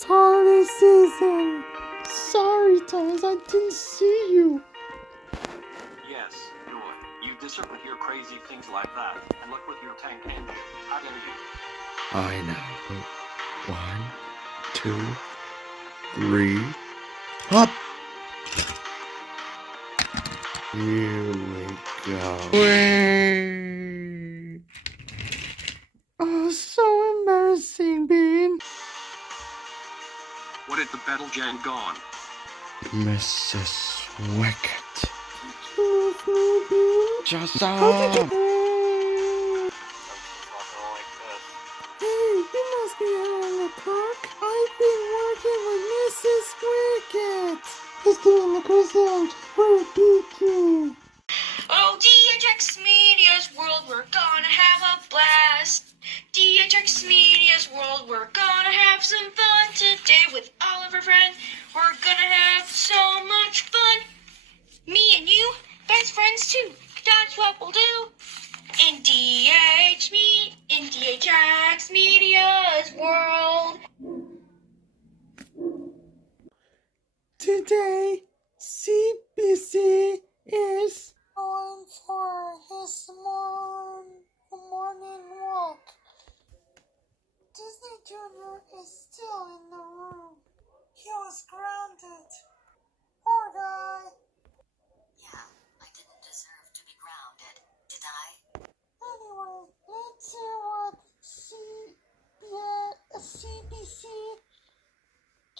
this holiday season. Sorry, Thomas, I didn't see you. Yes, Joy. You deserve to hear crazy things like that. And look with your tank engine. How dare you? I know. 1, 2, 3. Up! Here we go. Wait. Oh, so embarrassing, Bean. What did the battle jam gone? Mrs. Wicked. Just stop. Hey, you must be out on the clock. I've been working with Mrs. Wicked. He's doing the cruise for a PQ. Oh, DHX Media's World, we're gonna have a blast. DHX Media's World, we're gonna have some fun today with all of our friends. We're gonna have so much fun. Me and you, best friends too. That's what we'll do. In DHX Media's World. Today, CBC is going for his morning walk. Disney Jr. is still in the room. He was grounded. Poor guy. Yeah, I didn't deserve to be grounded, did I? Anyway, let's hear what CBC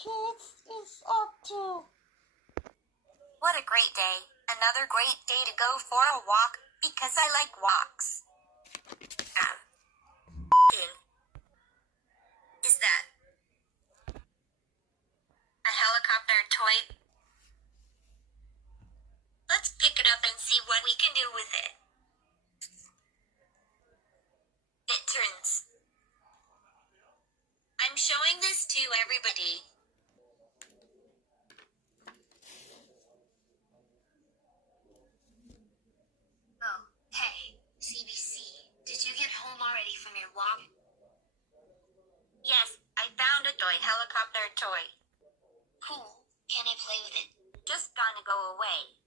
Kids is up to. What a great day. Another great day to go for a walk, because I like walks. Is that a helicopter toy? Let's pick it up and see what we can do with it. It turns. I'm showing this to everybody. Oh, hey, CBC, did you get home already from your walk? Yes, I found a toy, helicopter toy. Cool, can I play with it? Just gonna go away.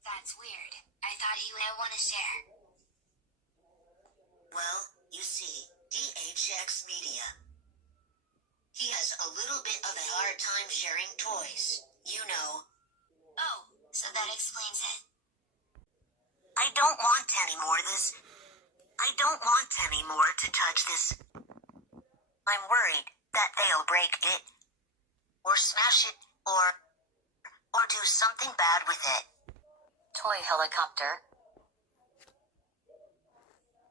That's weird. I thought you would want to share. Well, you see, DHX Media. He has a little bit of a hard time sharing toys, you know. Oh, so that explains it. I don't want any more to touch this. I'm worried that they'll break it, or smash it, or do something bad with it. Toy helicopter.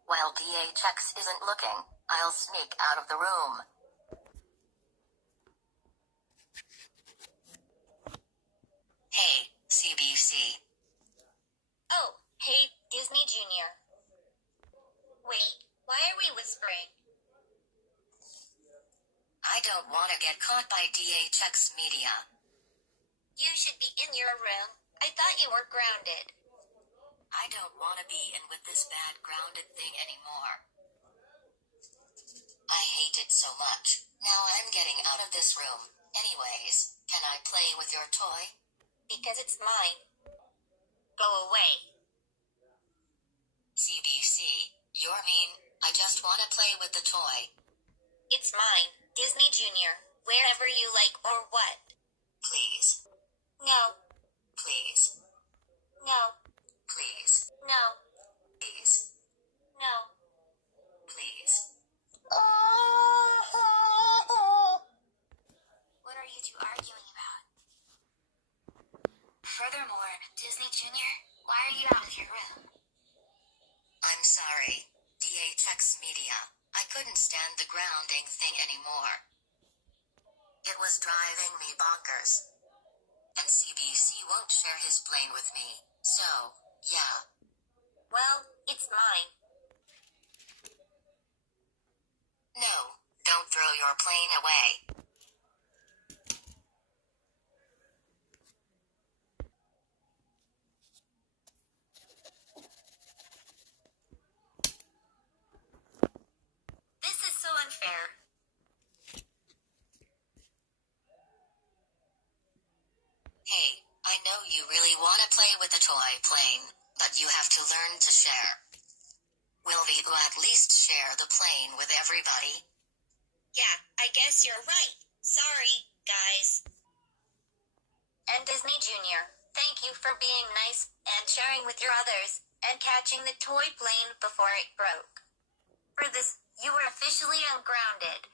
While DHX isn't looking, I'll sneak out of the room. Hey, CBC. Oh, hey, Disney Jr. Wait, why are we whispering? I don't want to get caught by DHX Media. You should be in your room. I thought you were grounded. I don't want to be in with this bad grounded thing anymore. I hate it so much. Now I'm getting out of this room. Anyways, can I play with your toy? Because it's mine. Go away. CBC, you're mean. I just want to play with the toy. It's mine, Disney Jr., wherever you like or what. Please. No. Please. No. Please. No. Please. No. Please. What are you two arguing about? Furthermore, Disney Jr., why are you out of your room? I'm sorry, DHX Media. I couldn't stand the grounding thing anymore. It was driving me bonkers. And CBC won't share his plane with me, so, yeah. Well, it's mine. No, don't throw your plane away. This is so unfair. Hey, I know you really want to play with the toy plane, but you have to learn to share. Will you at least share the plane with everybody? Yeah, I guess you're right. Sorry, guys. And Disney Jr., thank you for being nice and sharing with your others and catching the toy plane before it broke. For this, you were officially ungrounded.